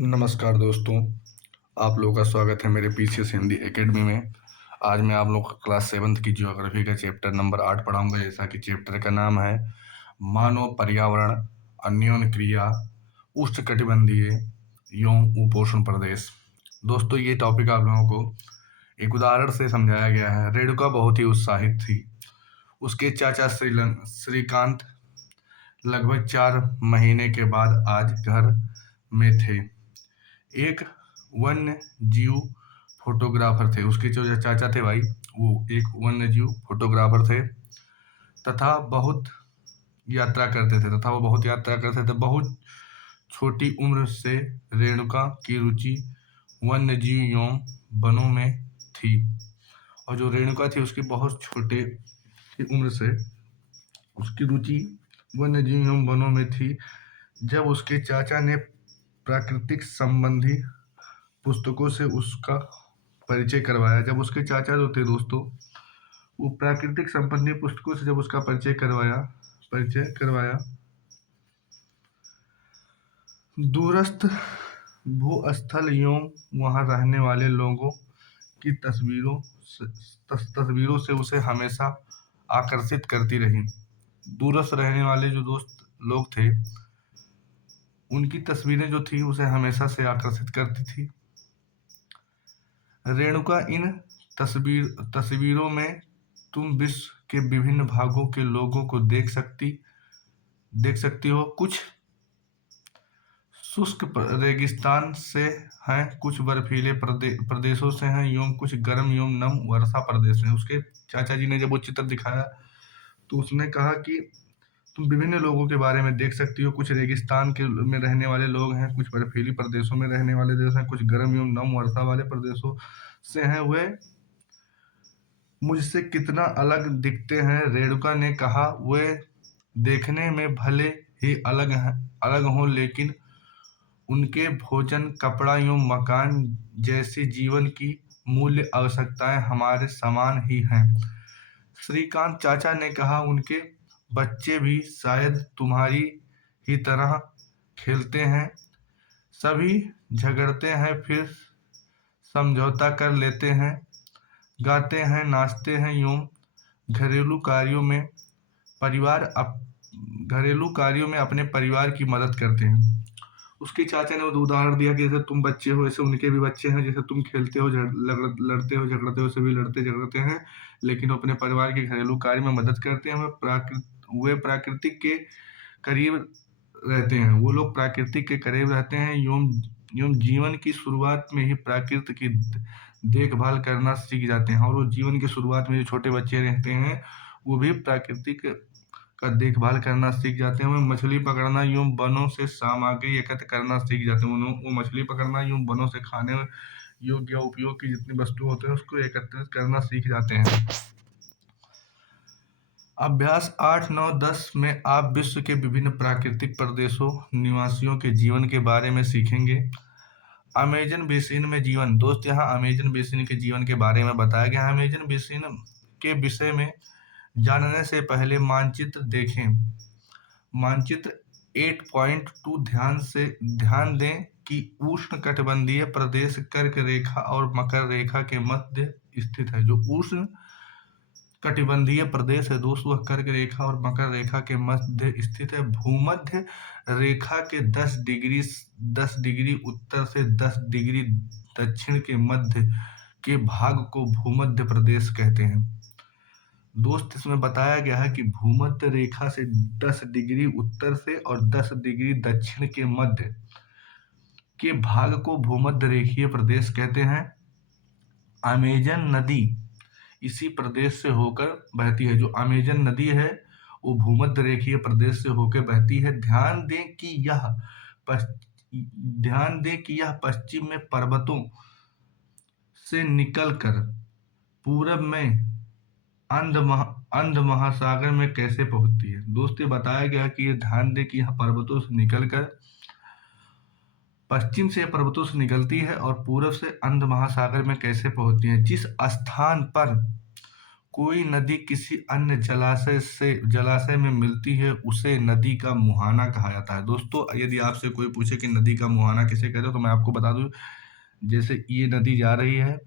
नमस्कार दोस्तों, आप लोगों का स्वागत है मेरे पीसीएस हिंदी एकेडमी में। आज मैं आप लोगों को क्लास 7th की ज्योग्राफी का चैप्टर नंबर 8 पढ़ाऊंगा। जैसा कि चैप्टर का नाम है मानव पर्यावरण, अन्योन्य क्रिया, उष्णकटिबंधीय एवं उपोष्ण प्रदेश। दोस्तों, ये टॉपिक आप लोगों को एक उदाहरण से समझाया गया है। रेणुका बहुत ही उत्साहित थी। उसके चाचा श्रीकांत लगभग 4 महीने के बाद आज घर में थे। एक वन्य जीव फोटोग्राफर थे। उसके जो चाचा थे भाई, वो एक वन्य जीव फोटोग्राफर थे तथा वो बहुत यात्रा करते थे। बहुत छोटी उम्र से रेणुका की रुचि वन्य जीव एवं वनों में थी। और जो रेणुका थी, उसकी बहुत छोटे की उम्र से उसकी रुचि वन्य जीव एवं वनों में थी। जब उसके चाचा ने प्राकृतिक संबंधी पुस्तकों से उसका परिचय करवाया, जब उसके चाचा जो थे दोस्तों, वो प्राकृतिक संबंधी पुस्तकों से जब उसका परिचय करवाया, दूरस्थ भूस्थल एवं वहां रहने वाले लोगों की तस्वीरों से उसे हमेशा आकर्षित करती रही। दूरस्थ रहने वाले जो दोस्त लोग थे, उनकी तस्वीरें जो थी उसे हमेशा से आकर्षित करती थी। रेणुका, इन तस्वीरों में तुम विश्व के विभिन्न भागों के लोगों को देख सकती हो। कुछ शुष्क रेगिस्तान से हैं, कुछ बर्फीले प्रदेशों से हैं एवं कुछ गर्म एवं नम वर्षा प्रदेश हैं। उसके चाचा जी ने जब वो चित्र दिखाया तो उसने कहा कि तुम विभिन्न लोगों के बारे में देख सकती हो। कुछ रेगिस्तान के में रहने वाले लोग हैं, कुछ बर्फीली प्रदेशों में रहने वाले देश हैं, कुछ गर्म एवं नम वर्षा वाले प्रदेशों से हैं। वे मुझसे कितना अलग दिखते हैं। रेणुका ने कहा, वे देखने में भले ही अलग हों, लेकिन उनके भोजन, कपड़ा एवं मकान जैसी जीवन की मूल्य आवश्यकताएं हमारे समान ही हैं। श्रीकांत चाचा ने कहा, उनके बच्चे भी शायद तुम्हारी ही तरह खेलते हैं, सभी झगड़ते हैं, फिर समझौता कर लेते हैं, गाते हैं, नाचते हैं एवं घरेलू कार्यों में अपने परिवार की मदद करते हैं। उसके चाचा ने वो उदाहरण दिया कि जैसे तुम बच्चे हो, ऐसे उनके भी बच्चे हैं। जैसे तुम खेलते हो, लड़ते हो, झगड़ते हो, सभी लड़ते झगड़ते हैं, लेकिन वो अपने परिवार के घरेलू कार्य में मदद करते हैं। वे प्राकृतिक के करीब रहते हैं। वो लोग प्राकृतिक के करीब रहते हैं एवं जीवन की शुरुआत में ही प्रकृति की देखभाल करना सीख जाते हैं। और वो जीवन की शुरुआत में जो छोटे बच्चे रहते हैं, वो भी प्राकृतिक का देखभाल करना सीख जाते हैं। वो मछली पकड़ना एवं वनों से सामग्री एकत्र करना सीख जाते हैं। वो मछली पकड़ना एवं वनों से खाने योग्य या उपयोग की जितनी वस्तु होते हैं, उसको एकत्रित करना सीख जाते हैं। अभ्यास 8, 9, 10 में आप विश्व के विभिन्न प्राकृतिक प्रदेशों निवासियों के जीवन के बारे में सीखेंगे। अमेजन बेसिन में जीवन। दोस्त, यहाँ अमेजन बेसिन के जीवन के बारे में बताया गया है। अमेजन बेसिन के विषय में जानने से पहले मानचित्र देखें। मानचित्र 8.2 ध्यान दें कि उष्णकटिबंधीय प्रदेश कर्क रेखा और मकर रेखा के मध्य स्थित है। जो उष्ण कटिबंधीय प्रदेश है दोस्तों, वह कर्क रेखा और मकर रेखा के मध्य स्थित है। भूमध्य रेखा के 10 डिग्री उत्तर से 10 डिग्री दक्षिण के मध्य के भाग को भूमध्य प्रदेश कहते हैं। दोस्त, इसमें बताया गया है कि भूमध्य रेखा से 10 डिग्री उत्तर से और 10 डिग्री दक्षिण के मध्य के भाग को भूमध्य रेखीय प्रदेश कहते हैं। अमेजन नदी इसी प्रदेश से होकर बहती है। जो अमेजन नदी है, वो भूमध्य रेखीय प्रदेश से होकर बहती है। ध्यान दें कि यह पश्चिम में पर्वतों से निकलकर पूरब में अंध महासागर में कैसे पहुंचती है। दोस्तों, बताया गया कि ये ध्यान दें कि यह पर्वतों से निकलकर पश्चिम से पर्वतों से निकलती है और पूरब से अंध महासागर में कैसे पहुंचती है। जिस स्थान पर कोई नदी किसी अन्य जलाशय में मिलती है उसे नदी का मुहाना कहा जाता है। दोस्तों यदि आपसे कोई पूछे कि नदी का मुहाना किसे कहते हो तो मैं आपको बता दूं, जैसे ये नदी जा रही है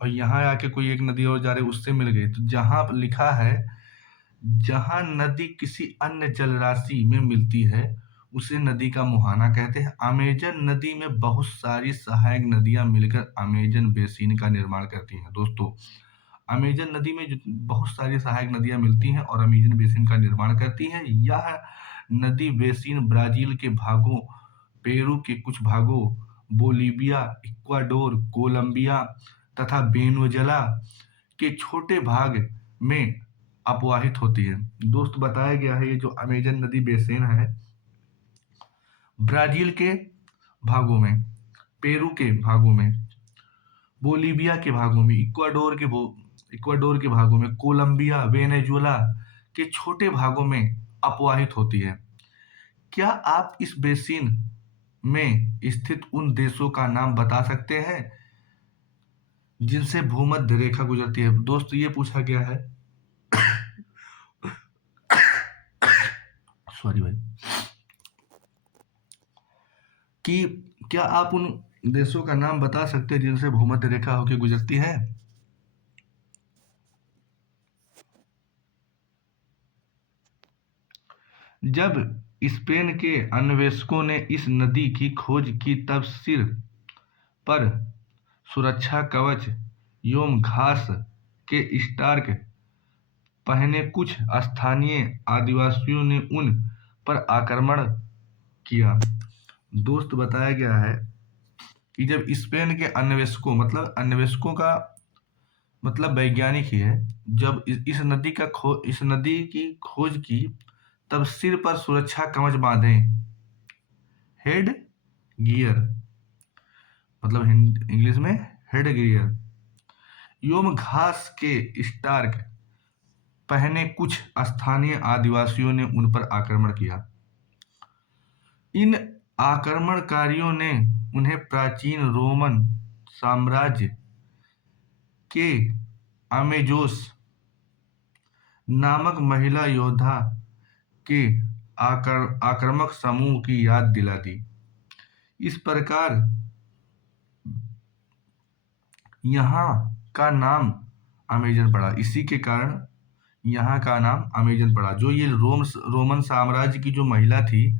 और यहाँ आके कोई एक नदी और जा रही है उससे मिल गई, तो जहाँ लिखा है जहाँ नदी किसी अन्य जलराशि में मिलती है उसे नदी का मुहाना कहते हैं। अमेजन नदी में बहुत सारी सहायक नदियां मिलकर अमेजन बेसिन का निर्माण करती हैं। दोस्तों अमेजन नदी में बहुत सारी सहायक नदियां मिलती हैं और अमेजन बेसिन का निर्माण करती हैं। यह नदी बेसिन ब्राजील के भागों, पेरू के कुछ भागों, बोलीविया, इक्वाडोर, कोलंबिया तथा वेनेजुएला के छोटे भाग में अपवाहित होती है। दोस्त बताया गया है ये जो अमेजन नदी बेसिन है ब्राजील के भागों में, पेरू के भागों में, बोलीविया के भागों में, इक्वाडोर के भागों में, कोलंबिया, वेनेजुएला के छोटे भागों में अपवाहित होती है। क्या आप इस बेसिन में स्थित उन देशों का नाम बता सकते हैं जिनसे भूमध्य रेखा गुजरती है? दोस्त ये पूछा गया है सॉरी भाई, कि क्या आप उन देशों का नाम बता सकते हैं जिनसे भूमध्य रेखा होकर गुजरती है? जब स्पेन के अन्वेषकों ने इस नदी की खोज की तब सिर पर सुरक्षा कवच एवं घास के स्टार्क पहने कुछ स्थानीय आदिवासियों ने उन पर आक्रमण किया। दोस्त बताया गया है कि जब स्पेन के अन्वेषकों का मतलब वैज्ञानिक ही है, जब इस नदी की खोज की तब सिर पर सुरक्षा कवच बांधे, हेड गियर मतलब इंग्लिश में हेड गियर, एवं घास के स्टार्क पहने कुछ स्थानीय आदिवासियों ने उन पर आक्रमण किया। इन आक्रमणकारियों ने उन्हें प्राचीन रोमन साम्राज्य के अमेजोस नामक महिला योद्धा के आक्रामक समूह की याद दिला दी। इस प्रकार यहाँ का नाम अमेजन पड़ा। इसी के कारण यहाँ का नाम अमेजन पड़ा। जो ये रोमन साम्राज्य की जो महिला थी,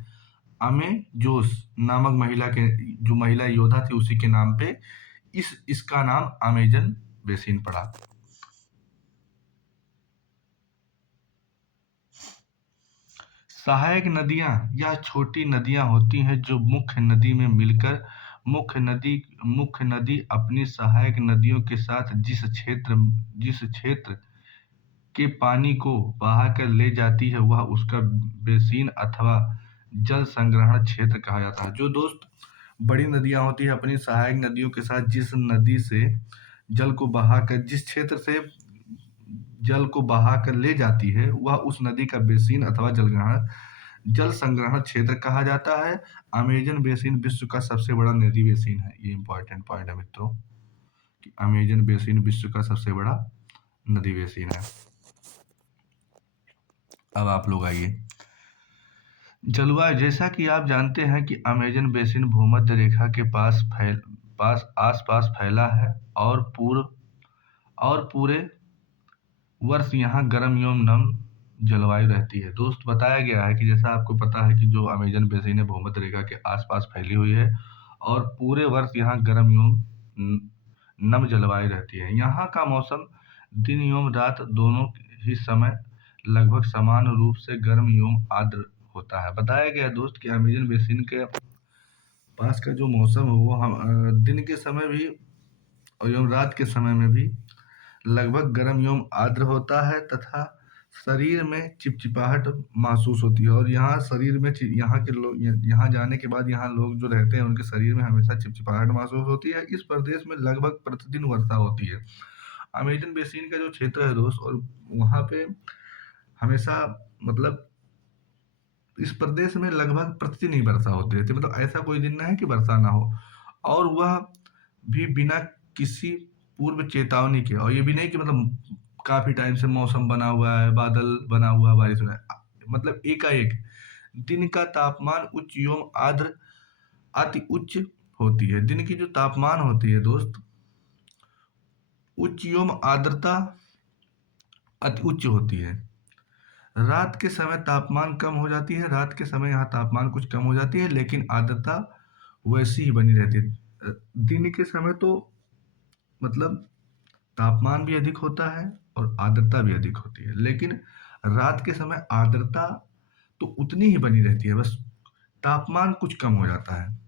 अमेजोस नामक जो महिला योद्धा थी, उसी के नाम पे इसका नाम अमेजन बेसिन पड़ा। सहायक नदियां यह छोटी नदियां होती हैं जो मुख्य नदी में मिलकर मुख्य नदी अपनी सहायक नदियों के साथ जिस क्षेत्र के पानी को बहाकर ले जाती है वह उसका बेसिन अथवा जल संग्रहण क्षेत्र कहा जाता है। जो दोस्त बड़ी नदियां होती है अपनी सहायक नदियों के साथ जिस नदी से जल को बहाकर जिस क्षेत्र से जल को बहाकर ले जाती है वह उस नदी का बेसिन अथवा जल संग्रहण क्षेत्र कहा जाता है। अमेजन बेसिन विश्व का सबसे बड़ा नदी बेसिन है। ये इंपॉर्टेंट पॉइंट है मित्रों कि अमेजन बेसिन विश्व का सबसे बड़ा नदी बेसिन है। अब आप लोग आइए जलवायु। जैसा कि आप जानते हैं कि अमेजन बेसिन भूमध्य रेखा के आसपास फैला है और पूरे वर्ष यहाँ गर्म एवं नम जलवायु रहती है। दोस्त बताया गया है कि जैसा आपको पता है कि जो अमेजन बेसिन है भूमध्य रेखा के आसपास फैली हुई है और पूरे वर्ष यहाँ गर्म एवं नम जलवायु रहती है। यहाँ का मौसम दिन एवं रात दोनों ही समय लगभग समान रूप से गर्म एवं आर्द्र होता है। बताया गया दोस्त कि अमेजन बेसिन के पास का जो मौसम है वो दिन के समय भी एवं रात के समय में भी लगभग गर्म एवं आर्द्र होता है तथा शरीर में चिपचिपाहट महसूस होती है। और यहाँ शरीर में यहाँ के लोग यहाँ जाने के बाद यहाँ लोग जो रहते हैं उनके शरीर में हमेशा चिपचिपाहट महसूस होती है। इस प्रदेश में लगभग प्रतिदिन वर्षा होती है। अमेजन बेसिन का जो क्षेत्र है दोस्त, और वहाँ पे हमेशा मतलब इस प्रदेश में लगभग प्रतिदिन ही वर्षा होती रहती है। ऐसा कोई दिन ना है कि वर्षा ना हो, और वह भी बिना किसी पूर्व चेतावनी के, और ये भी नहीं कि मतलब काफी टाइम से मौसम बना हुआ है, बादल बना हुआ है, बारिश हो रहा है, मतलब एकाएक दिन का तापमान उच्च एवं आर्द्र अति उच्च होती है। दिन की जो तापमान होती है दोस्त, उच्च एवं आर्द्रता अति उच्च होती है। रात के समय तापमान कम हो जाती है, रात के समय यहाँ तापमान कुछ कम हो जाती है, लेकिन आर्द्रता वैसी ही बनी रहती है। दिन के समय तो मतलब तापमान भी अधिक होता है और आर्द्रता भी अधिक होती है, लेकिन रात के समय आर्द्रता तो उतनी ही बनी रहती है, बस तापमान कुछ कम हो जाता है।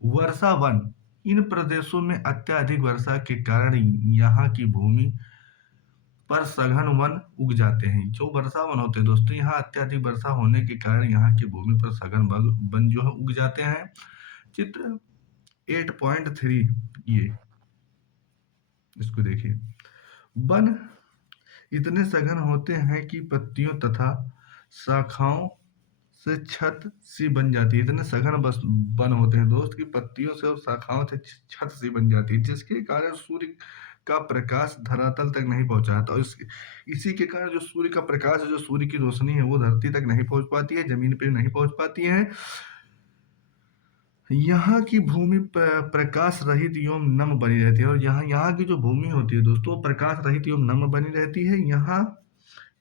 वर्षा वन, इन प्रदेशों में अत्यधिक वर्षा के कारण यहाँ की भूमि पर सघन वन उग जाते हैं। जो वर्षा वन होते हैं दोस्तों, यहाँ अत्यधिक वर्षा होने के कारण यहाँ की भूमि पर सघन वन जो है उग जाते हैं। चित्र 8.3 ये इसको देखिए। वन इतने सघन होते हैं कि पत्तियों तथा शाखाओं से छत सी बन जाती है। इतने सघन वन होते हैं दोस्त कि पत्तियों से और शाखाओं से छत सी बन जाती है, जिसके कारण सूर्य का प्रकाश धरातल तक नहीं पहुंचा। तो इसी के कारण जो सूर्य का प्रकाश है, जो सूर्य की रोशनी है, वो धरती तक नहीं पहुंच पाती है, जमीन पे नहीं पहुंच पाती है। यहाँ की भूमि प्रकाश रहित एवं नम बनी रहती है, और यहाँ की जो भूमि होती है दोस्तों, प्रकाश रहित एवं नम बनी रहती है। यहाँ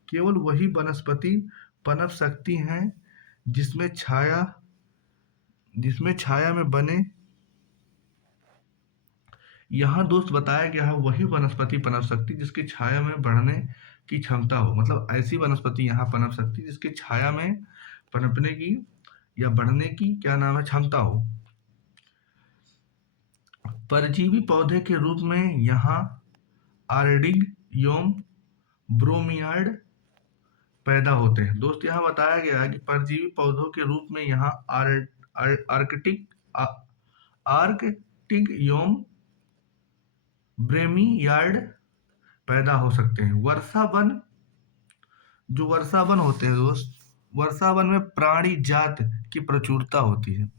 केवल वही वनस्पति पनप सकती हैं जिसमें छाया में बने। यहाँ दोस्त बताया गया है वही वनस्पति पनप सकती जिसकी छाया में बढ़ने की क्षमता हो, मतलब ऐसी वनस्पति यहाँ पनप सकती जिसकी छाया में पनपने की या बढ़ने की क्या नाम है क्षमता हो। परजीवी पौधे के रूप में यहाँ आर्डिग एवं ब्रोमियार्ड पैदा होते हैं। दोस्त यहाँ बताया गया है कि परजीवी पौधों के रूप में यहाँ आर्कटिक एवं ब्रेमियार्ड पैदा हो सकते हैं। वर्षा वन होते हैं दोस्त, वर्षा वन में प्राणी जात की प्रचुरता होती है।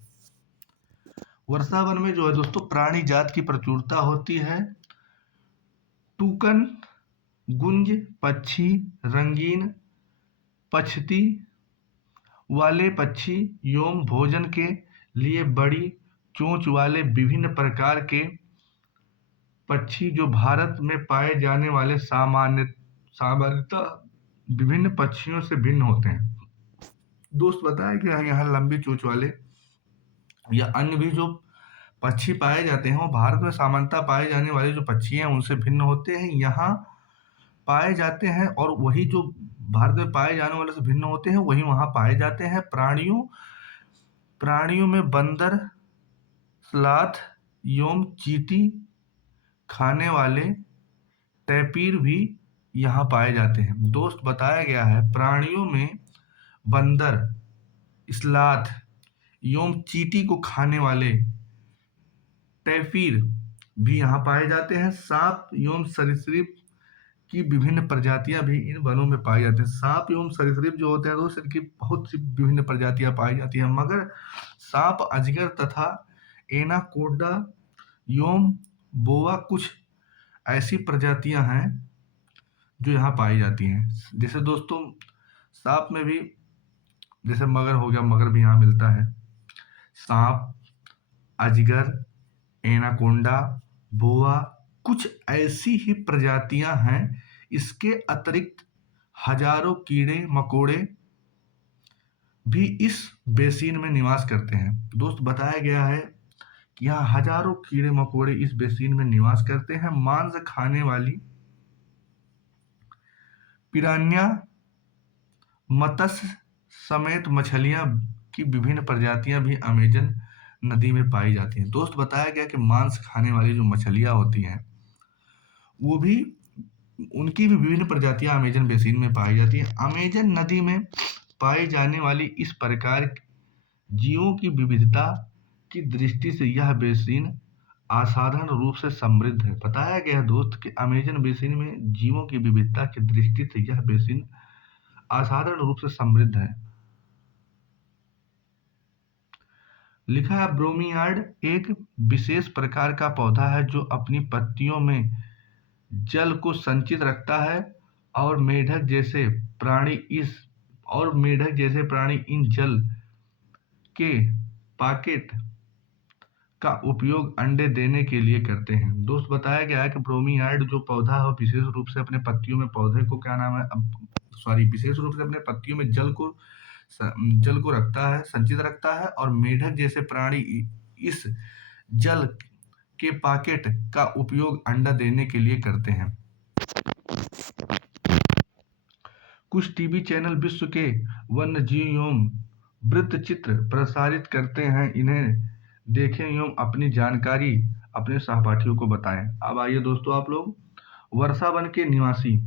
वर्षा वन में जो है दोस्तों प्राणी जात की प्रचुरता होती है। टूकन, गुंज पक्षी, रंगीन पक्षती वाले पक्षी एवं भोजन के लिए बड़ी चोंच वाले विभिन्न प्रकार के पक्षी जो भारत में पाए जाने वाले सामान्यतः विभिन्न पक्षियों से भिन्न होते हैं। दोस्त बताया कि यहाँ लंबी चोंच वाले या अन्य भी जो पक्षी पाए जाते हैं वो भारत में सामान्यतः पाए जाने वाले जो पक्षी हैं उनसे भिन्न होते हैं, यहाँ पाए जाते हैं, और वही जो भारत में पाए जाने वाले से भिन्न होते हैं वही वहाँ पाए जाते हैं। प्राणियों में बंदर, स्लॉथ एवं चींटी खाने वाले टैपीर भी यहाँ पाए जाते हैं। दोस्त बताया गया है प्राणियों में बंदर, स्लॉथ एवं चींटी को खाने वाले टैपीर भी यहाँ पाए जाते हैं। सांप एवं सरीसृप की विभिन्न प्रजातियां भी इन वनों में पाई जाती हैं। सांप एवं सरीसृप जो होते हैं दोस्त इनकी बहुत सी विभिन्न प्रजातियां पाई जाती हैं, मगर सांप, अजगर तथा एनाकोडा एवं बोआ कुछ ऐसी प्रजातियां हैं जो यहाँ पाई जाती हैं। जैसे दोस्तों सांप में भी जैसे मगर हो गया, मगर भी यहाँ मिलता है। सांप, अजगर, एनाकोंडा, बोआ कुछ ऐसी ही प्रजातियां हैं। इसके अतिरिक्त हजारों कीड़े मकोड़े भी इस बेसिन में निवास करते हैं। दोस्त बताया गया है कि यहाँ हजारों कीड़े मकोड़े इस बेसिन में निवास करते हैं। मांस खाने वाली पिरान्या, मत्स्य समेत मछलियां की विभिन्न प्रजातियां भी अमेजन नदी में पाई जाती हैं। दोस्त बताया गया कि मांस खाने वाली जो मछलियां होती हैं वो भी उनकी भी विभिन्न प्रजातियां अमेजन बेसिन में पाई जाती हैं। अमेजन नदी में पाई जाने वाली इस प्रकार जीवों की विविधता की दृष्टि से यह बेसिन असाधारण रूप से समृद्ध है। बताया गया है दोस्त कि अमेजन बेसिन में जीवों की विविधता की दृष्टि से यह बेसिन असाधारण रूप से समृद्ध है। लिखा है ब्रोमियार्ड एक विशेष प्रकार का पौधा है जो अपनी पत्तियों में जल को संचित रखता है और मेढक जैसे प्राणी इन जल के पॉकेट का उपयोग अंडे देने के लिए करते हैं। दोस्त बताया गया है कि ब्रोमियार्ड जो पौधा है विशेष रूप से अपने पत्तियों में पौधे को क्या नाम है विशेष रूप से अपने पत्तियों में जल को रखता है, संचित रखता है और मेढक जैसे प्राणी इस जल के पॉकेट का उपयोग अंडा देने के लिए करते हैं। कुछ टीवी चैनल विश्व के वन्यजीव एवं वृत्तचित्र प्रसारित करते हैं, इन्हें देखें एवं अपनी जानकारी अपने सहपाठियों को बताएं। अब आइए दोस्तों, आप लोग वर्षा वन के निवासी।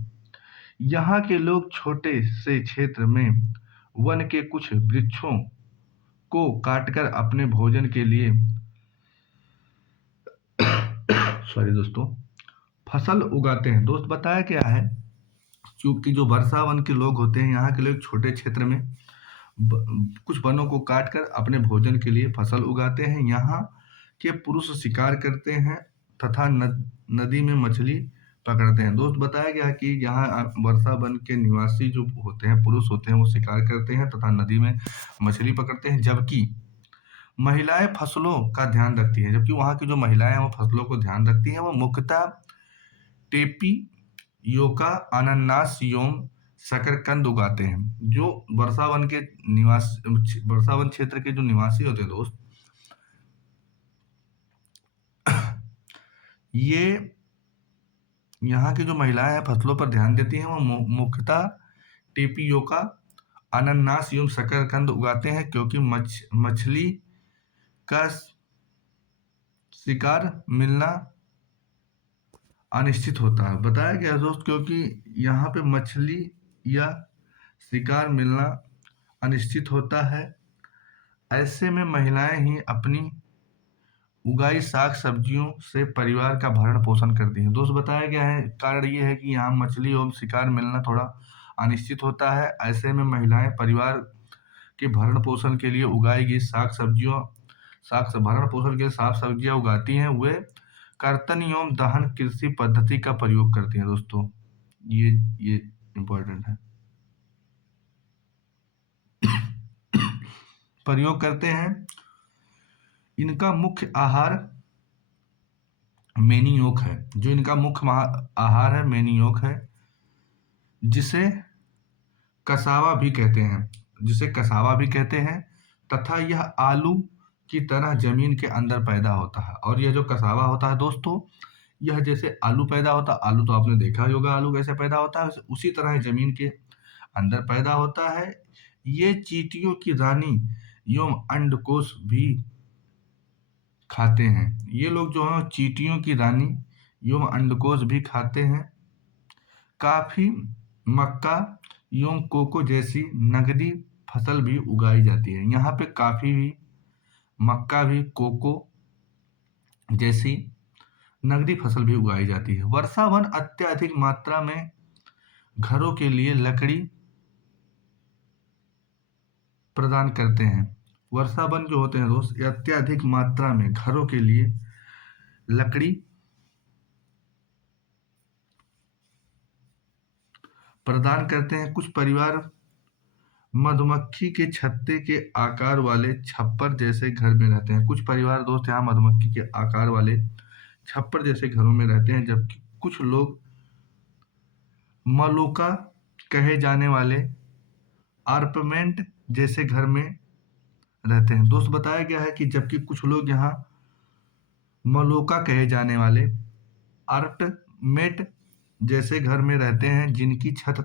यहाँ के लोग छोटे से क्षेत्र में वन के कुछ वृक्षों को काटकर अपने भोजन के लिए फसल उगाते हैं। दोस्त बताया क्या है, क्योंकि जो वर्षा वन के लोग होते हैं, यहाँ के लोग छोटे क्षेत्र में कुछ वनों को काटकर अपने भोजन के लिए फसल उगाते हैं। यहाँ के पुरुष शिकार करते हैं तथा नदी में मछली पकड़ते हैं। दोस्त बताया गया कि यहाँ वर्षा वन के निवासी जो होते हैं, पुरुष होते हैं, वो शिकार करते हैं तथा नदी में मछली पकड़ते हैं, जबकि महिलाएं फसलों का ध्यान रखती हैं। जबकि वहाँ की जो महिलाएं हैं वो फसलों को ध्यान रखती हैं। वो मुख्यतः टेपी योका अनानास एवं शकरकंद उगाते हैं। जो वर्षा वन क्षेत्र के जो निवासी होते हैं दोस्त, ये यहाँ की जो महिलाएं हैं फसलों पर ध्यान देती हैं। वो मुख्यतः टेपियोका अनानास एवं शकरकंद उगाते हैं, क्योंकि मछली का शिकार मिलना अनिश्चित होता है। बताया गया दोस्त, क्योंकि यहाँ पे मछली या शिकार मिलना अनिश्चित होता है, ऐसे में महिलाएं ही अपनी उगाई साग सब्जियों से परिवार का भरण पोषण करती हैं। दोस्त बताया गया है, कारण ये है कि यहाँ मछली और शिकार मिलना थोड़ा अनिश्चित होता है, ऐसे में महिलाएं परिवार के भरण पोषण के लिए उगाई गई भरण पोषण के साग सब्जियां उगाती हैं। वे कर्तन एवं दहन कृषि पद्धति का प्रयोग करती हैं। दोस्तों ये इम्पोर्टेंट है। प्रयोग करते हैं। इनका मुख्य आहार मेनियोक है। जो इनका मुख्य आहार है मेनियोक है, जिसे कसावा भी कहते हैं तथा यह आलू की तरह जमीन के अंदर पैदा होता है। और यह जो कसावा होता है दोस्तों, यह जैसे आलू पैदा होता है, आलू तो आपने देखा ही होगा आलू कैसे पैदा होता है, उसी तरह जमीन के अंदर पैदा होता है। ये चींटियों की रानी एवं अंडकोश भी खाते हैं। ये लोग जो हैं चींटियों की रानी एवं अंडकोश भी खाते हैं। काफी, मक्का एवं कोको जैसी नगदी फसल भी उगाई जाती है। यहाँ पे काफी भी, मक्का भी, कोको जैसी नगदी फसल भी उगाई जाती है। वर्षा वन अत्यधिक मात्रा में घरों के लिए लकड़ी प्रदान करते हैं। वर्षा वन जो होते हैं दोस्त, ये अत्यधिक मात्रा में घरों के लिए लकड़ी प्रदान करते हैं। कुछ परिवार मधुमक्खी के छत्ते के आकार वाले छप्पर जैसे घर में रहते हैं। कुछ परिवार दोस्त यहाँ मधुमक्खी के आकार वाले छप्पर जैसे घरों में रहते हैं, जबकि कुछ लोग मलुका कहे जाने वाले अपार्टमेंट जैसे घर में रहते हैं। दोस्त बताया गया है कि जबकि कुछ लोग यहाँ मलुका कहे जाने वाले अपार्टमेंट जैसे घर में रहते हैं, जिनकी छत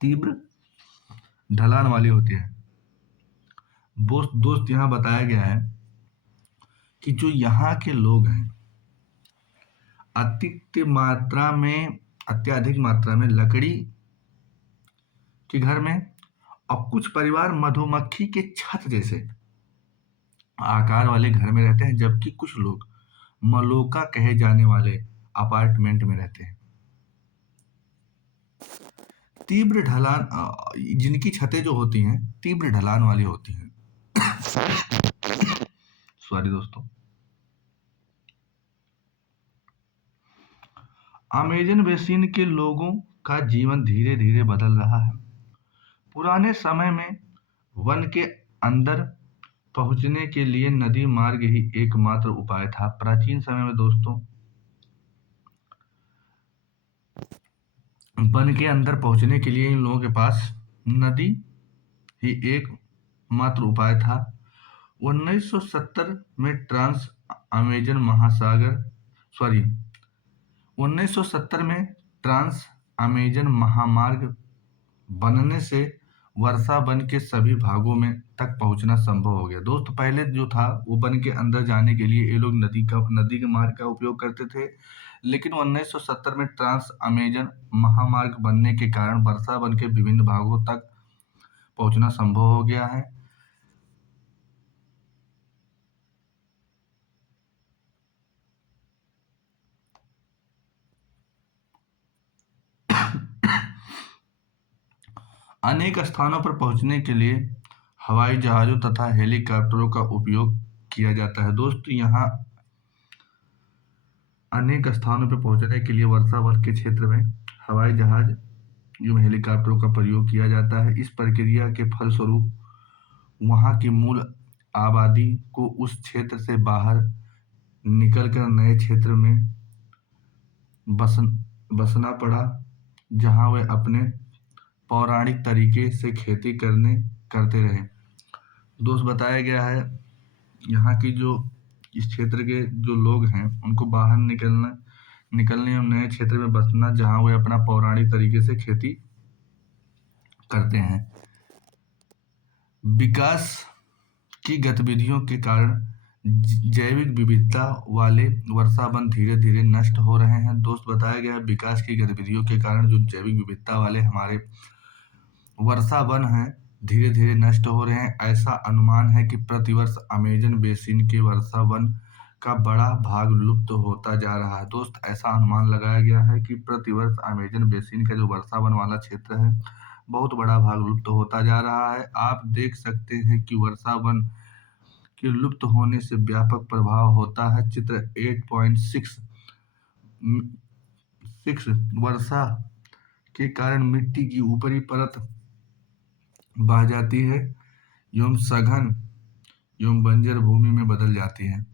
तीव्र ढलान वाली होती है। दोस्त यहाँ बताया गया है कि जो यहाँ के लोग हैं अत्यधिक मात्रा में लकड़ी के घर में, और कुछ परिवार मधुमक्खी के छत जैसे आकार वाले घर में रहते हैं, जबकि कुछ लोग मलुका कहे जाने वाले अपार्टमेंट में रहते हैं। तीव्र ढलान जिनकी छतें जो होती हैं तीव्र ढलान वाली होती हैं। सॉरी दोस्तों। अमेजन बेसिन के लोगों का जीवन धीरे धीरे बदल रहा है। पुराने समय में वन के अंदर पहुंचने के लिए नदी मार्ग ही एकमात्र उपाय था। प्राचीन समय में दोस्तों वन के अंदर पहुंचने के लिए इन लोगों के पास नदी ही एकमात्र उपाय था। 1970 में ट्रांस अमेजन महासागर सॉरी 1970 में ट्रांस अमेजन महामार्ग बनने से वर्षा वन के सभी भागों में तक पहुंचना संभव हो गया। दोस्त पहले जो था वो वन के अंदर जाने के लिए ये लोग नदी के मार्ग का उपयोग करते थे, लेकिन 1970 में ट्रांस अमेजन महामार्ग बनने के कारण वर्षा वन के विभिन्न भागों तक पहुंचना संभव हो गया है। अनेक स्थानों पर पहुंचने के लिए हवाई जहाजों तथा हेलीकॉप्टरों का उपयोग किया जाता है। दोस्तों यहाँ अनेक स्थानों पर पहुंचने के लिए वर्षा वन के क्षेत्र में हवाई जहाज एवं हेलीकॉप्टरों का प्रयोग किया जाता है। इस प्रक्रिया के फलस्वरूप वहां की मूल आबादी को उस क्षेत्र से बाहर निकलकर नए क्षेत्र में बसना पड़ा, जहां वे अपने पौराणिक तरीके से खेती करते रहे। दोस्त बताया गया है यहाँ की जो इस क्षेत्र के जो लोग हैं उनको बाहर निकलने और नए क्षेत्र में बसना, जहां वे अपना पौराणिक तरीके से खेती करते हैं। विकास की गतिविधियों के कारण जैविक विविधता वाले वर्षा वन धीरे धीरे नष्ट हो रहे हैं। दोस्त बताया गया है विकास की गतिविधियों के कारण जो जैविक विविधता वाले हमारे वर्षा वन हैं धीरे धीरे नष्ट हो रहे हैं। ऐसा अनुमान है कि प्रतिवर्ष अमेजन बेसिन के वर्षा वन का बड़ा भाग लुप्त होता जा रहा है। दोस्त ऐसा अनुमान लगाया गया है कि प्रतिवर्ष अमेजन बेसिन का जो वर्षा वन वाला क्षेत्र है बहुत बड़ा भाग लुप्त होता जा रहा है। आप देख सकते हैं कि वर्षा वन के लुप्त होने से व्यापक प्रभाव होता है। चित्र 8.6 वर्षा के कारण मिट्टी की ऊपरी परत बह जाती है एवं सघन एवं बंजर भूमि में बदल जाती है।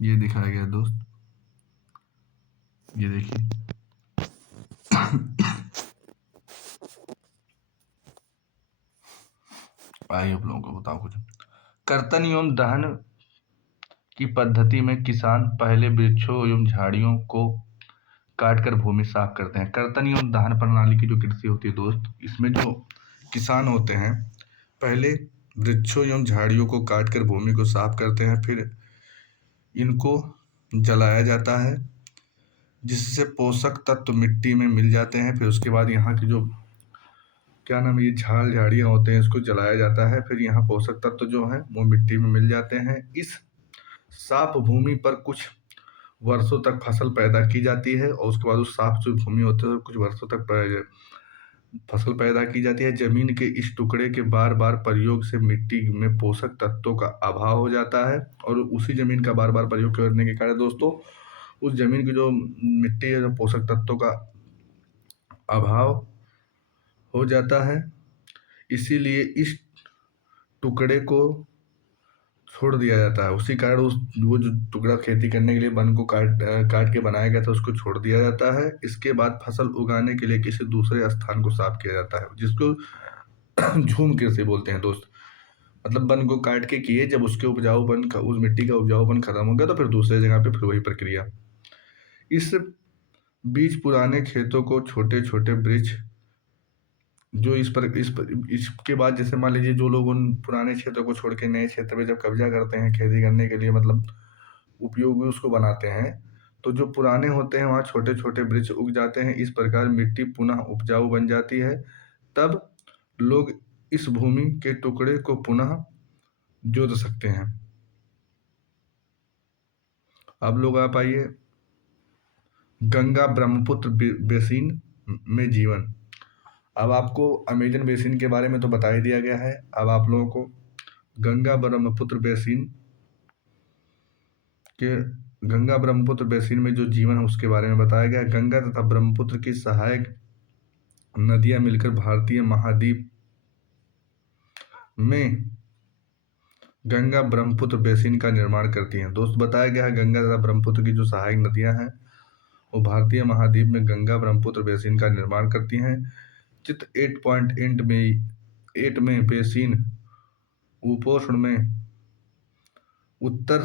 ये दिखाया गया दोस्त, ये देखिए। आइए आप लोगों को बताओ कुछ। कर्तन एवं दहन की पद्धति में किसान पहले वृक्षों एवं झाड़ियों को काटकर भूमि साफ करते हैं। कर्तन एवं दहन प्रणाली की जो कृषि होती है दोस्त, इसमें जो किसान होते हैं पहले वृक्षों एवं झाड़ियों को काटकर भूमि को साफ करते हैं, फिर इनको जलाया जाता है जिससे पोषक तत्व मिट्टी में मिल जाते हैं। फिर उसके बाद यहाँ की जो क्या नाम है ये झाड़ियाँ होते हैं इसको जलाया जाता है, फिर यहाँ पोषक तत्व जो है वो मिट्टी में मिल जाते हैं। इस साफ भूमि पर कुछ वर्षों तक फसल पैदा की जाती है और उसके बाद उस साफ जो भूमि होती है कुछ वर्षों तक फसल पैदा की जाती है। जमीन के इस टुकड़े के बार बार प्रयोग से मिट्टी में पोषक तत्वों का अभाव हो जाता है और उसी जमीन का बार बार प्रयोग करने के कारण दोस्तों उस जमीन की जो मिट्टी है जो पोषक तत्वों का अभाव हो जाता है। इसीलिए इस टुकड़े को छोड़ दिया जाता है। उसी कारण वो जो टुकड़ा खेती करने के लिए वन को काट के बनाया गया था उसको छोड़ दिया जाता है। इसके बाद फसल उगाने के लिए किसी दूसरे स्थान को साफ किया जाता है जिसको झूम कृषि बोलते हैं दोस्त। मतलब वन को काट के किए, जब उसके उपजाऊपन का उस मिट्टी का उपजाऊपन खत्म हो गया तो फिर दूसरे जगह पे फिर वही प्रक्रिया। इस बीच पुराने खेतों को छोटे छोटे वृक्ष जो इसके बाद जैसे मान लीजिए जो लोग उन पुराने क्षेत्रों को छोड़ के नए क्षेत्र में जब कब्जा करते हैं खेती करने के लिए मतलब उपयोगी उसको बनाते हैं तो जो पुराने होते हैं वहाँ छोटे छोटे वृक्ष उग जाते हैं। इस प्रकार मिट्टी पुनः उपजाऊ बन जाती है। तब लोग इस भूमि के टुकड़े को पुनः जोत सकते हैं। अब लोग आप आइए गंगा ब्रह्मपुत्र बेसिन में जीवन। अब आपको अमेजन बेसिन के बारे में तो बता ही दिया गया है। अब आप लोगों को गंगा ब्रह्मपुत्र बेसिन के गंगा ब्रह्मपुत्र बेसिन में जो जीवन है उसके बारे में बताया गया। गंगा तथा ब्रह्मपुत्र की सहायक नदियां मिलकर भारतीय महाद्वीप में गंगा ब्रह्मपुत्र बेसिन का निर्माण करती हैं। दोस्त बताया गया है गंगा तथा ब्रह्मपुत्र की जो सहायक नदियां हैं वो भारतीय महाद्वीप में गंगा ब्रह्मपुत्र बेसिन का निर्माण करती हैं। चित्र 8 में बेसिन उपोष्ण में उत्तर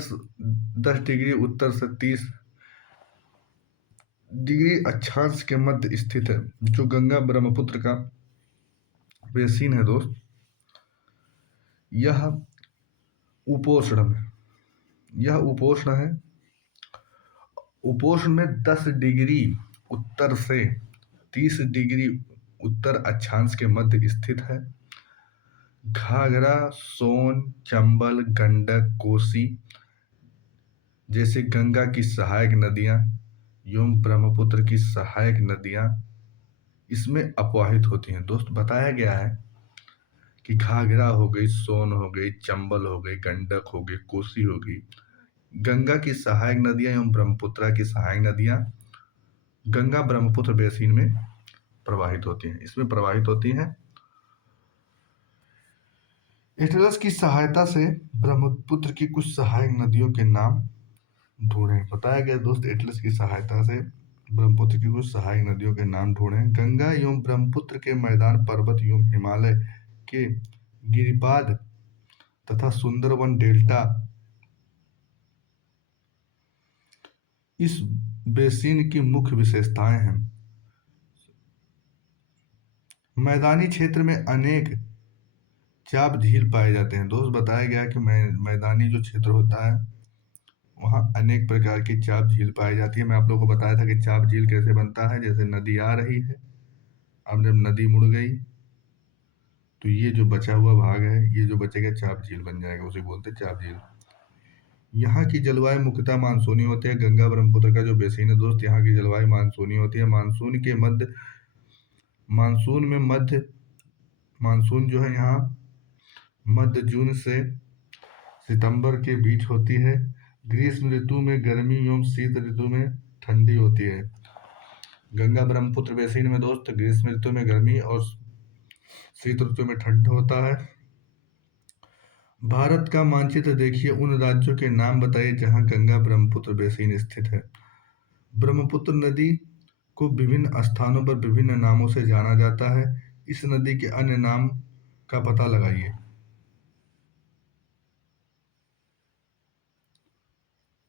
10 डिग्री उत्तर से 30 डिग्री अक्षांश के मध्य स्थित है। जो गंगा ब्रह्मपुत्र का बेसिन है दोस्त, यह उपोष्ण है। उपोष्ण में 10 डिग्री उत्तर से 30 डिग्री उत्तर अक्षांश के मध्य स्थित है। घाघरा, सोन, चंबल, गंडक, कोसी जैसे गंगा की सहायक नदियां एवं ब्रह्मपुत्र की सहायक नदियां इसमें अपवाहित होती हैं। दोस्त बताया गया है कि घाघरा हो गई, सोन हो गई, चंबल हो गई, गंडक हो गई, कोसी हो गई, गंगा की सहायक नदियां एवं ब्रह्मपुत्र की सहायक नदियां गंगा ब्रह्मपुत्र बेसिन में प्रवाहित होती हैं। इसमें प्रवाहित होती हैं। एटलस की सहायता से ब्रह्मपुत्र की कुछ सहायक नदियों के नाम ढूंढें। बताया गया दोस्त एटलस की सहायता से ब्रह्मपुत्र की कुछ सहायक नदियों के नाम ढूंढें। गंगा एवं ब्रह्मपुत्र के मैदान पर्वत एवं हिमालय के गिरिपाद तथा सुंदरवन डेल्टा इस बेसिन की मुख्य विशेषताएं हैं। मैदानी क्षेत्र में अनेक चाप झील पाए जाते हैं। दोस्त बताया गया कि मैदानी जो क्षेत्र होता है वहाँ अनेक प्रकार की चाप झील पाई जाती है। मैं आप लोगों को बताया था कि चाप झील कैसे बनता है। जैसे नदी आ रही है, अब जब नदी मुड़ गई तो ये जो बचा हुआ भाग है, ये जो बचेगा चाप झील बन जाएगा, उसे बोलते हैं चाप झील। यहाँ की जलवायु मुख्यतः मानसूनी होती है। गंगा ब्रह्मपुत्र का जो बेसिन है दोस्त, यहाँ की जलवायु मानसूनी होती है। मानसून जो है यहाँ मध्य जून से सितंबर के बीच होती है। ग्रीष्म ऋतु में गर्मी एवं शीत ऋतु में ठंडी होती है। गंगा ब्रह्मपुत्र बेसिन में दोस्त ग्रीष्म ऋतु में गर्मी और शीत ऋतु में ठंड होता है। भारत का मानचित्र देखिए, उन राज्यों के नाम बताइए जहां गंगा ब्रह्मपुत्र बेसिन स्थित है। ब्रह्मपुत्र नदी को विभिन्न स्थानों पर विभिन्न नामों से जाना जाता है। इस नदी के अन्य नाम का पता लगाइए।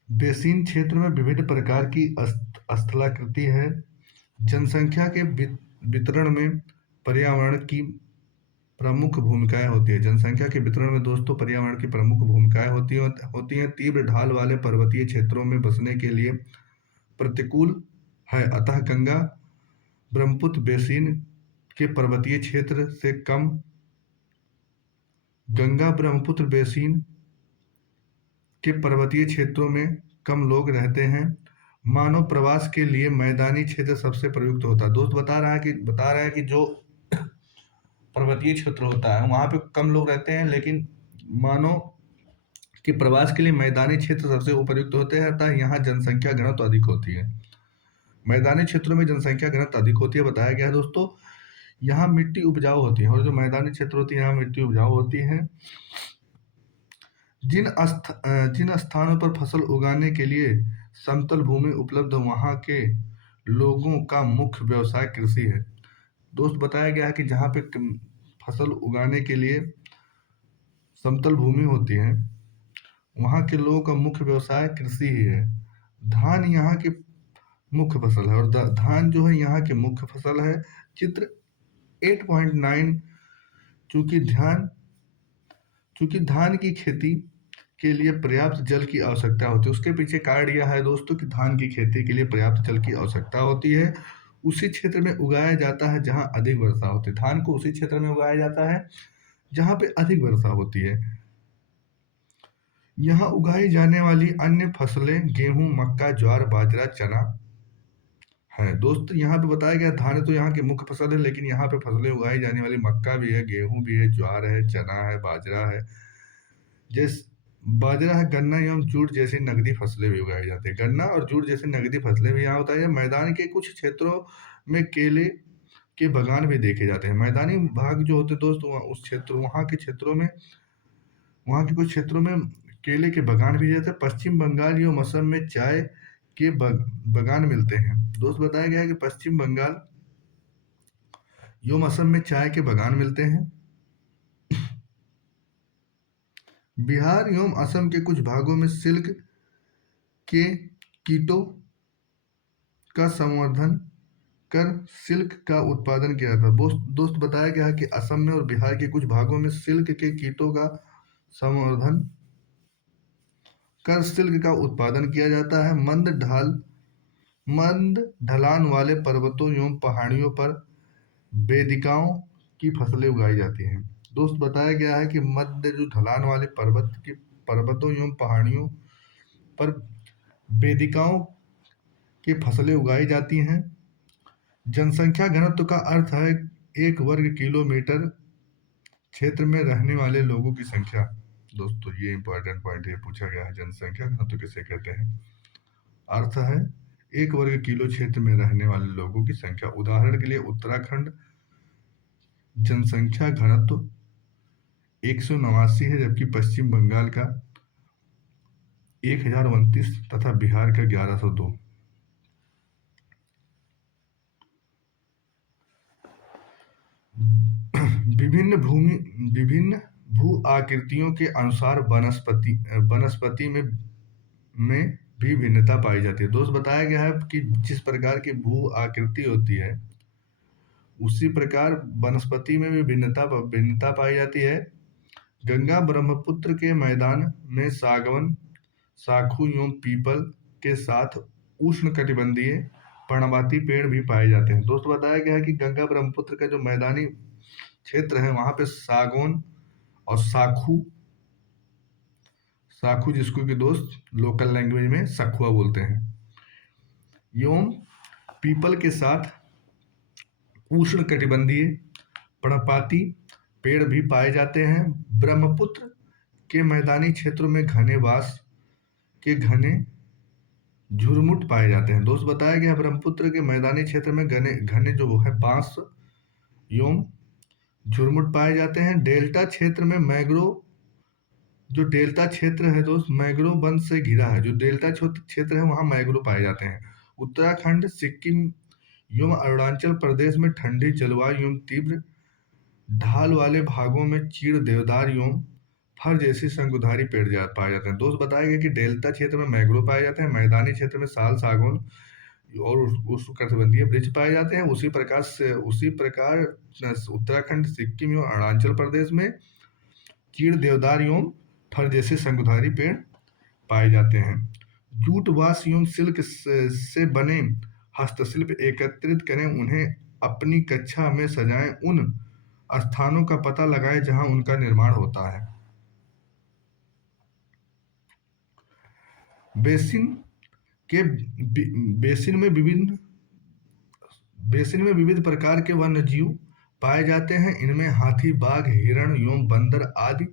बेसिन क्षेत्र में विभिन्न प्रकार की स्थलाकृति है। जनसंख्या के वितरण में पर्यावरण की प्रमुख भूमिकाएं होती है। जनसंख्या के वितरण में दोस्तों पर्यावरण की प्रमुख भूमिकाएं होती हैं। तीव्र ढाल वाले पर्वतीय क्षेत्रों में बसने के लिए प्रतिकूल है, अतः गंगा ब्रह्मपुत्र बेसिन के पर्वतीय क्षेत्र से कम गंगा ब्रह्मपुत्र बेसिन के पर्वतीय क्षेत्रों में कम लोग रहते हैं। मानव प्रवास के लिए मैदानी क्षेत्र सबसे प्रयुक्त होता है। दोस्त बता रहा है कि जो पर्वतीय क्षेत्र होता है वहां पे कम लोग रहते हैं, लेकिन मानव के प्रवास के लिए मैदानी क्षेत्र सबसे उपयुक्त होते हैं, अतः यहाँ जनसंख्या घनत्व अधिक होती है। मैदानी क्षेत्रों में जनसंख्या घनत्व अधिक होती है। बताया गया है दोस्तों, यहाँ मिट्टी उपजाऊ होती है, और जो मैदानी क्षेत्र होती है यहाँ मिट्टी उपजाऊ होती है। जिन स्थानों पर फसल उगाने के लिए समतल भूमि उपलब्ध, वहां के लोगों का मुख्य व्यवसाय कृषि है। दोस्त बताया गया है कि जहाँ पे फसल उगाने के लिए समतल भूमि होती है वहां के लोगों का मुख्य व्यवसाय कृषि ही है। धान यहाँ की मुख्य फसल है, और धान जो है यहाँ की मुख्य फसल है। चित्र 8.9 चूंकि धान की खेती के लिए पर्याप्त जल की आवश्यकता होती है। उसके पीछे कारण यह है दोस्तों कि धान की खेती के लिए पर्याप्त जल की आवश्यकता होती है। उसी क्षेत्र में उगाया जाता है जहां अधिक वर्षा होती है। धान को उसी क्षेत्र में उगाया जाता है जहां पे अधिक वर्षा होती है। यहाँ उगाई जाने वाली अन्य फसलें गेहूं, मक्का, ज्वार, बाजरा, चना है। दोस्त यहाँ पे बताया गया धान तो यहाँ की मुख्य फसल है, लेकिन यहाँ पे फसलें उगाई जाने वाली मक्का भी है, गेहूं भी है, ज्वार है, चना है, बाजरा है। जिस बाजरा है, गन्ना एवं जूट जैसी नगदी फसलें भी उगाई जाती है। गन्ना और जूट जैसी नगदी फसलें भी यहाँ होता है। मैदान के कुछ क्षेत्रों में केले के बागान भी देखे जाते हैं। मैदानी भाग जो होते हैं दोस्त, उस क्षेत्र वहाँ के कुछ क्षेत्रों में केले के बागान भी रहते हैं। पश्चिम बंगाल एवं असम में चाय के बागान मिलते हैं। दोस्त बताया गया है कि पश्चिम बंगाल एवं असम में चाय के बागान मिलते हैं। बिहार एवं असम के कुछ भागों में सिल्क के कीटों का संवर्धन कर सिल्क का उत्पादन किया था। दोस्त बताया गया है कि असम में और बिहार के कुछ भागों में सिल्क के कीटों का संवर्धन कर सिल्क का उत्पादन किया जाता है। मंद ढलान वाले पर्वतों एवं पहाड़ियों पर वेदिकाओं की फसलें उगाई जाती हैं। दोस्त बताया गया है कि मध्य जो ढलान वाले पर्वतों एवं पहाड़ियों पर वेदिकाओं की फसलें उगाई जाती हैं। जनसंख्या घनत्व का अर्थ है 1 वर्ग किलोमीटर क्षेत्र में रहने वाले लोगों की संख्या। दोस्तों ये इंपॉर्टेंट पॉइंट है, पूछा गया है जनसंख्या घनत्व किसे कहते हैं। अर्थ है 1 वर्ग किलो क्षेत्र में रहने वाले लोगों की संख्या। उदाहरण के लिए उत्तराखंड जनसंख्या घनत्व 189 है, जबकि पश्चिम बंगाल का 1029 तथा बिहार का 1102। विभिन्न भू आकृतियों के अनुसार वनस्पति में भी भिन्नता पाई जाती है। दोस्त बताया गया है कि जिस प्रकार की भू आकृति होती है, उसी प्रकार वनस्पति में भी भिन्नता पाई जाती है। गंगा ब्रह्मपुत्र के मैदान में सागवन, साखू एवं पीपल के साथ उष्णकटिबंधीय पर्णपाती पेड़ भी पाए जाते हैं। दोस्त बताया गया है कि गंगा ब्रह्मपुत्र का जो मैदानी क्षेत्र है, वहां पे सागौन और साखू जिसको कि दोस्त लोकल लैंग्वेज में सखुआ बोलते हैं, एवं पीपल के साथ उष्णकटिबंधीय पर्णपाती पेड़ भी पाए जाते हैं। ब्रह्मपुत्र के मैदानी क्षेत्रों में घने झुरमुट पाए जाते हैं। दोस्त बताया गया ब्रह्मपुत्र के मैदानी क्षेत्र में घने जो है बांस एवं झुरमुट पाए जाते हैं। डेल्टा क्षेत्र में जो डेल्टा क्षेत्र है दोस्त, मैंग्रोव वन से घिरा है। जो डेल्टा क्षेत्र है वहां मैंग्रोव पाए जाते हैं। उत्तराखंड, सिक्किम एवं अरुणाचल प्रदेश में ठंडी जलवायु एवं तीव्र ढाल वाले भागों में चीड़, देवदार एवं फर जैसे शंकुधारी पेड़ पाए जाते हैं। दोस्त बताया गया कि डेल्टा क्षेत्र में मैंग्रोव पाए जाते हैं, मैदानी क्षेत्र में साल, सागौन और उष्णकटिबंधीय वृक्ष पाए जाते हैं। उसी प्रकार उत्तराखंड, सिक्किम एवं अरुणाचल प्रदेश में चीड़, देवदार एवं फर जैसे शंकुधारी पेड़ पाए जाते हैं। जूट, बांस एवं सिल्क से बने हस्तशिल्प एकत्रित करें, उन्हें अपनी कक्षा में सजाएं, उन स्थानों का पता लगाएं जहां उनका निर्माण होता है। बेसिन में विविध प्रकार के वन्य जीव पाए जाते हैं। इनमें हाथी, बाघ, हिरण एवं बंदर आदि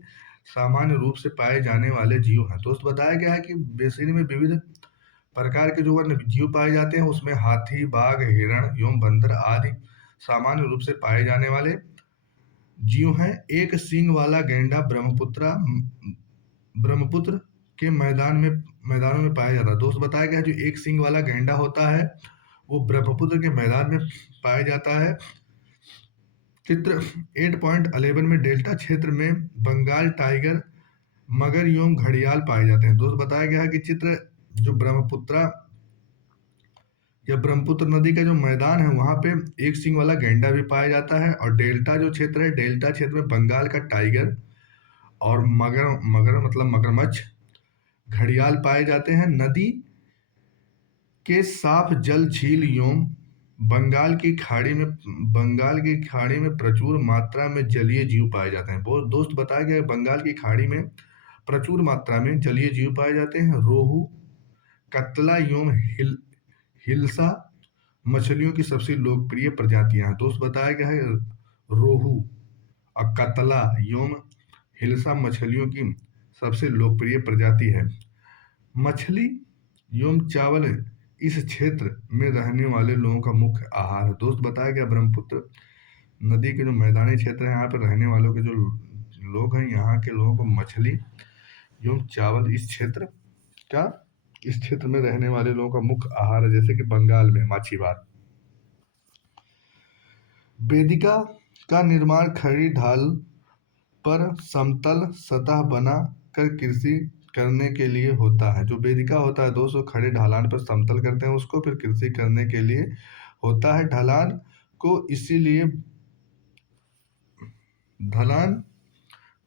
सामान्य रूप से पाए जाने वाले जीव हैं। दोस्त बताया गया है कि बेसिन में विविध प्रकार के जो वन्य जीव पाए जाते हैं, उसमें हाथी, बाघ, हिरण एवं बंदर आदि सामान्य रूप से पाए जाने वाले जीव हैं। एक सींग वाला गैंडा ब्रह्मपुत्र के मैदानों में पाया जाता है। दोस्त बताया गया जो एक सींग वाला गैंडा होता है, वो ब्रह्मपुत्र के मैदान में पाया जाता है। चित्र 8.11 में डेल्टा क्षेत्र में बंगाल टाइगर, मगर एवं घड़ियाल पाए जाते हैं। दोस्त बताया गया है कि चित्र जो ब्रह्मपुत्र नदी का जो मैदान है, वहां पे एक सींग वाला गैंडा भी पाया जाता है। और डेल्टा जो क्षेत्र है, डेल्टा क्षेत्र में बंगाल का टाइगर और मगर मतलब मगरमच्छ, घड़ियाल पाए जाते हैं। नदी के साफ जल, झील एवं बंगाल की खाड़ी में प्रचुर मात्रा में जलीय जीव पाए जाते हैं। दोस्त बताया गया बंगाल की खाड़ी में प्रचुर मात्रा में जलीय जीव पाए जाते हैं। रोहू, कतला एवं हिल्सा मछलियों की सबसे लोकप्रिय प्रजातियां हैं। दोस्त बताया गया है रोहू और कतला एवं हिल्सा मछलियों की सबसे लोकप्रिय प्रजाति है। मछली एवं चावल इस क्षेत्र में रहने वाले लोगों का मुख्य आहार है। दोस्त बताया गया ब्रह्मपुत्र नदी के जो मैदानी क्षेत्र है यहाँ पर रहने वालों के जो लोग हैं, यहाँ के लोगों को मछली एवं चावल इस क्षेत्र में रहने वाले लोगों का मुख्य आहार है। जैसे कि बंगाल में माछीवाड़। वेदिका का निर्माण खड़ी ढाल पर समतल सतह बना कर कृषि करने के लिए होता है। जो वेदिका होता है दोस्तों, खड़े ढलान पर समतल करते हैं उसको, फिर कृषि करने के लिए होता है। ढलान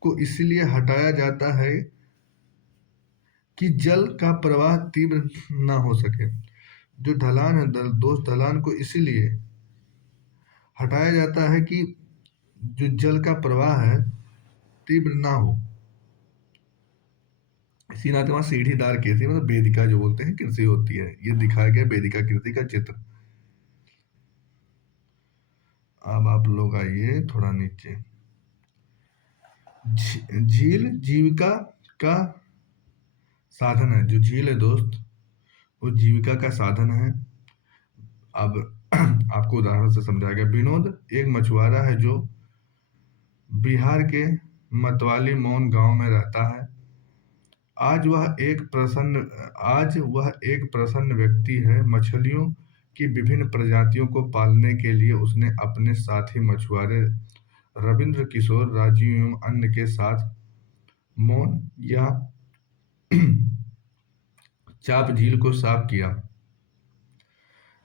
को इसीलिए हटाया जाता है कि जल का प्रवाह तीव्र ना हो सके। जो ढलान है दोस्त, ढलान को इसीलिए हटाया जाता है कि जो जल का प्रवाह है तीव्र ना हो। इसी नाते वहां सीढ़ीदार कृषि मतलब वेदिका जो बोलते हैं कृषि होती है। ये दिखाया गया वेदिका कृषि का चित्र। अब आप लोग आइए थोड़ा नीचे। झील जीविका का साधन है। जो झील है दोस्त, वो जीविका का साधन है। अब आपको उदाहरण से समझाया गया। विनोद एक मछुआरा है जो बिहार के मतवाली मौन गांव में रहता है। आज वह एक प्रसन्न व्यक्ति है। मछलियों की विभिन्न प्रजातियों को पालने के लिए उसने अपने साथी मछुआरे रविंद्र किशोर राजीव एवं अन्य के साथ मौन या चाप झील को साफ किया।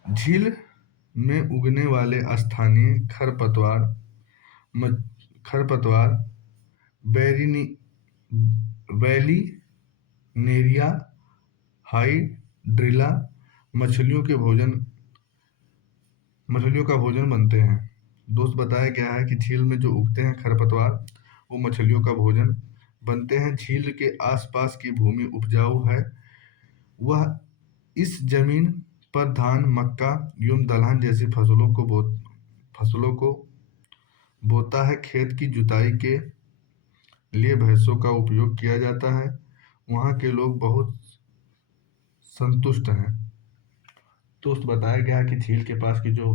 झील में उगने वाले स्थानीय खरपतवार बैरिनी वैलिनेरिया हाइड्रिला मछलियों का भोजन बनते हैं। दोस्त बताया गया है कि झील में जो उगते हैं खरपतवार वो मछलियों का भोजन बनते हैं। झील के आसपास की भूमि उपजाऊ है। वह इस जमीन पर धान, मक्का एवं दलहन जैसी फसलों को बोता है। खेत की जुताई के लिए भैंसों का उपयोग किया जाता है। वहाँ के लोग बहुत संतुष्ट हैं। दोस्त बताया गया है कि झील के पास की जो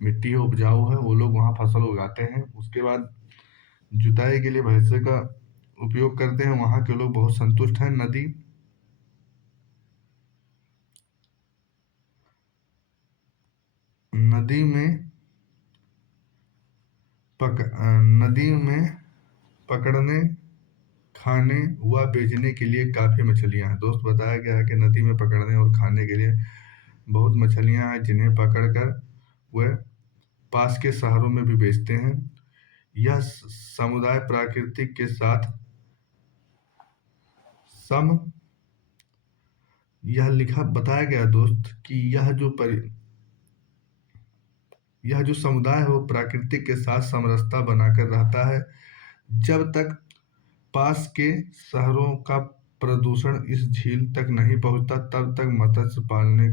मिट्टी है उपजाऊ है, वो लोग वहाँ फसल उगाते हैं। उसके बाद जुताई के लिए भैंसे का उपयोग करते हैं। वहाँ के लोग बहुत संतुष्ट हैं। नदी में पकड़ने, खाने व बेचने के लिए काफ़ी मछलियाँ हैं। दोस्त बताया गया है कि नदी में पकड़ने और खाने के लिए बहुत मछलियाँ हैं, जिन्हें पकड़कर वह पास के शहरों में भी बेचते हैं। यह समुदाय प्राकृतिक के साथ सम यह लिखा बताया गया दोस्त कि यह जो समुदाय है वो प्रकृति के साथ समरसता बनाकर रहता है। जब तक पास के शहरों का प्रदूषण इस झील तक नहीं पहुंचता, तब तक मत्स्य पालने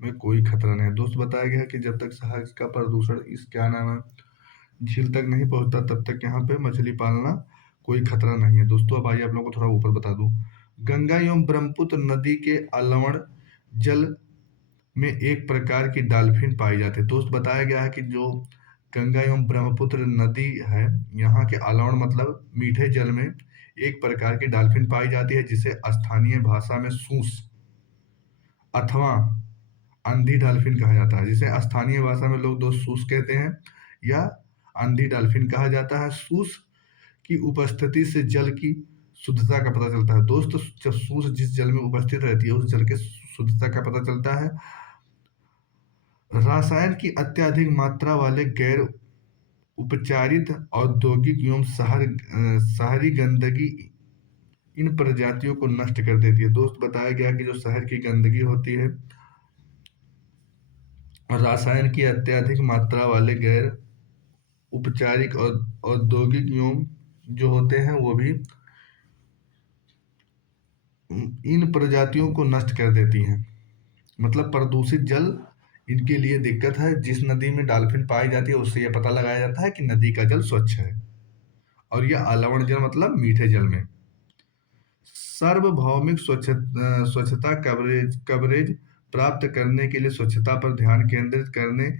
में कोई खतरा नहीं है। दोस्त बताया गया है कि जब तक शहर का प्रदूषण इस क्या नाम है झील तक नहीं पहुंचता, तब तक यहाँ पे मछली पालना कोई खतरा नहीं है। दोस्तों अब आइए आप लोगों को थोड़ा ऊपर बता दूं। गंगा एवं ब्रह्मपुत्र नदी के अलवण जल में एक प्रकार की डॉल्फिन पाई जाती है। दोस्त बताया गया है कि जो गंगा एवं ब्रह्मपुत्र नदी है, यहाँ के अलवण मतलब मीठे जल में एक प्रकार की डॉल्फिन पाई जाती है, जिसे स्थानीय भाषा में सूस अथवा अंधी डॉल्फिन कहा जाता है। जिसे स्थानीय भाषा में लोग दोस्त सूस कहते हैं या अंधी डॉल्फिन कहा जाता है। सूस की उपस्थिति से जल की शुद्धता का पता चलता है। दोस्त जब सूस जिस जल में उपस्थित रहती है उस जल के शुद्धता का पता चलता है। रसायन की अत्यधिक मात्रा वाले गैर उपचारित औद्योगिक एवं शहरी गंदगी इन प्रजातियों को नष्ट कर देती है। दोस्त बताया गया कि जो शहर की गंदगी होती है, रसायन की अत्यधिक मात्रा वाले गैर उपचारिक और औद्योगिक एवं जो होते हैं वो भी इन प्रजातियों को नष्ट कर देती हैं। मतलब प्रदूषित जल इनके लिए दिक्कत है। जिस नदी में डॉल्फिन पाई जाती है उससे यह पता लगाया जाता है कि नदी का जल स्वच्छ है। और यह अलवण जल मतलब मीठे जल में। सार्वभौमिक स्वच्छता कवरेज कवरेज प्राप्त करने के लिए स्वच्छता पर ध्यान केंद्रित करने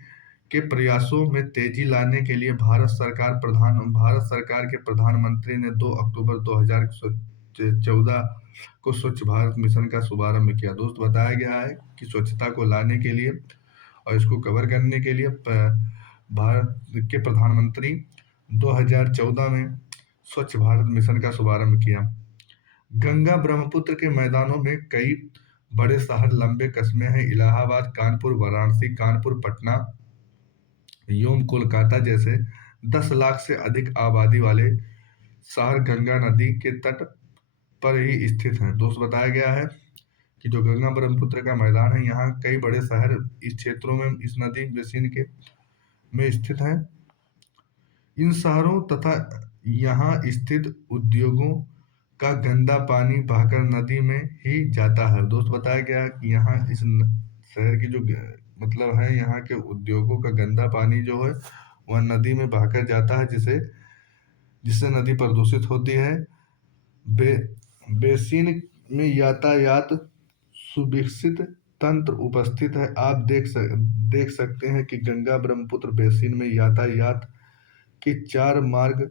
के प्रयासों में तेजी लाने के लिए भारत सरकार के प्रधानमंत्री ने 2 अक्टूबर 2014 को स्वच्छ भारत मिशन का शुभारंभ किया। दोस्त बताया गया है कि स्वच्छता को लाने के लिए और इसको कवर करने के लिए भारत के प्रधानमंत्री 2014 में स्वच्छ भारत मिशन का शुभारंभ किया। गंगा ब्रह्मपुत्र के मैदानों में कई बड़े शहर लंबे कस्बे हैं। इलाहाबाद, कानपुर, वाराणसी, कानपुर, पटना एवं कोलकाता जैसे 10 लाख से अधिक आबादी वाले शहर गंगा नदी के तट पर ही स्थित हैं। दोस्त बताया गया है कि जो गंगा ब्रह्मपुत्र का मैदान है, यहाँ कई बड़े शहर इस क्षेत्रों में इस नदी बेसिन के में स्थित हैं। इन शहरों तथा यहाँ स्थित उद्योगों का गंदा पानी बहकर नदी में ही जाता है। दोस्त बताया गया कि यहाँ शहर की जो मतलब है, यहाँ के उद्योगों का गंदा पानी जो है वह नदी में बहकर जाता है, जिससे नदी प्रदूषित होती है। बे बेसिन में यातायात सुविकसित तंत्र उपस्थित है। आप देख सकते हैं कि गंगा ब्रह्मपुत्र बेसिन में यातायात के 4 मार्ग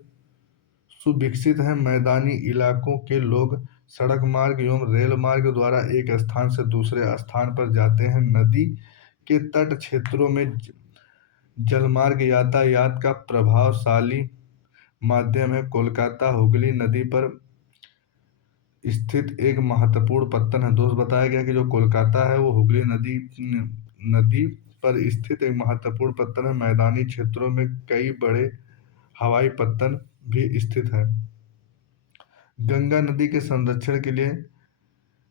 सुविकसित हैं। मैदानी इलाकों के लोग सड़क मार्ग एवं रेल मार्ग द्वारा एक स्थान से दूसरे स्थान पर जाते हैं। नदी के तट क्षेत्रों में जलमार्ग यातायात का प्रभावशाली माध्यम है। कोलकाता हुगली नदी पर स्थित एक महत्वपूर्ण पत्तन है। दोस्त बताया गया कि जो कोलकाता है वो हुगली नदी पर स्थित एक महत्वपूर्ण पत्तन है। मैदानी क्षेत्रों में कई बड़े हवाई पत्तन भी स्थित है। गंगा नदी के संरक्षण के लिए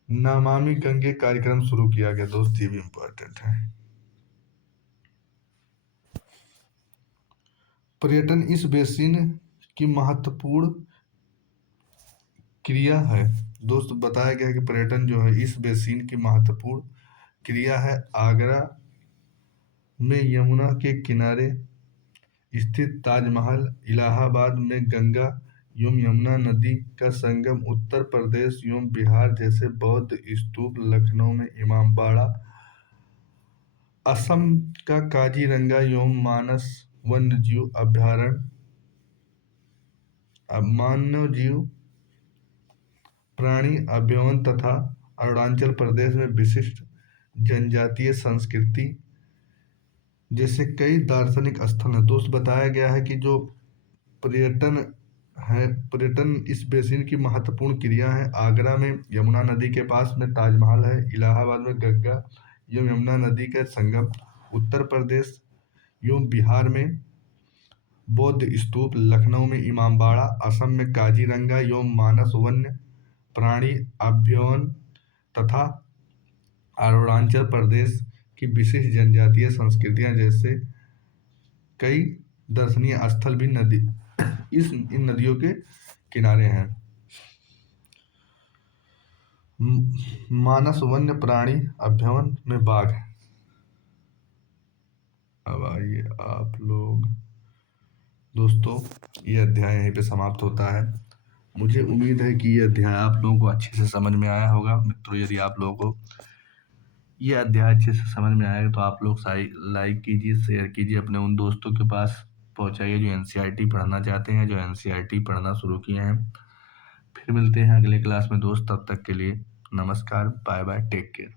नमामि गंगे कार्यक्रम शुरू किया गया। दोस्त ये भी इम्पोर्टेंट है। पर्यटन इस बेसिन की महत्वपूर्ण क्रिया है। दोस्त बताया गया कि पर्यटन जो है इस बेसिन की महत्वपूर्ण क्रिया है। आगरा में यमुना के किनारे स्थित ताजमहल, इलाहाबाद में गंगा एवं यमुना नदी का संगम, उत्तर प्रदेश एवं बिहार जैसे बौद्ध स्तूप, लखनऊ में इमामबाड़ा, असम का काजीरंगा एवं मानस वन्यजीव अभ्यारण्य, मानवजीव प्राणी अभ्यारण्य तथा अरुणाचल प्रदेश में विशिष्ट जनजातीय संस्कृति जैसे कई दार्शनिक स्थल हैं। दोस्त बताया गया है कि जो पर्यटन पर्यटन इस बेसिन की महत्वपूर्ण क्रिया है। आगरा में यमुना नदी के पास में ताजमहल है, इलाहाबाद में गंगा एवं यमुना नदी का संगम, उत्तर प्रदेश एवं बिहार में बौद्ध स्तूप, लखनऊ में इमामबाड़ा, असम में काजीरंगा एवं मानस वन्य प्राणी अभ्यारण्य तथा अरुणाचल प्रदेश की विशिष्ट जनजातीय संस्कृतियां जैसे कई दर्शनीय स्थल भी इन नदियों के किनारे हैं। मानस वन्य प्राणी अभ्यारण्य में बाघ है। अब आइए आप लोग दोस्तों, ये अध्याय यहीं पे समाप्त होता है। मुझे उम्मीद है कि ये अध्याय आप लोगों को अच्छे से समझ में आया होगा। मित्रों, यदि आप लोगों को ये अध्याय अच्छे से समझ में आएगा तो आप लोग लाइक कीजिए, शेयर कीजिए, अपने उन दोस्तों के पास पहुंचाइए जो एनसीईआरटी पढ़ना चाहते हैं, जो एनसीईआरटी पढ़ना शुरू किए हैं। फिर मिलते हैं अगले क्लास में दोस्त, तब तक के लिए नमस्कार, बाय बाय, टेक केयर।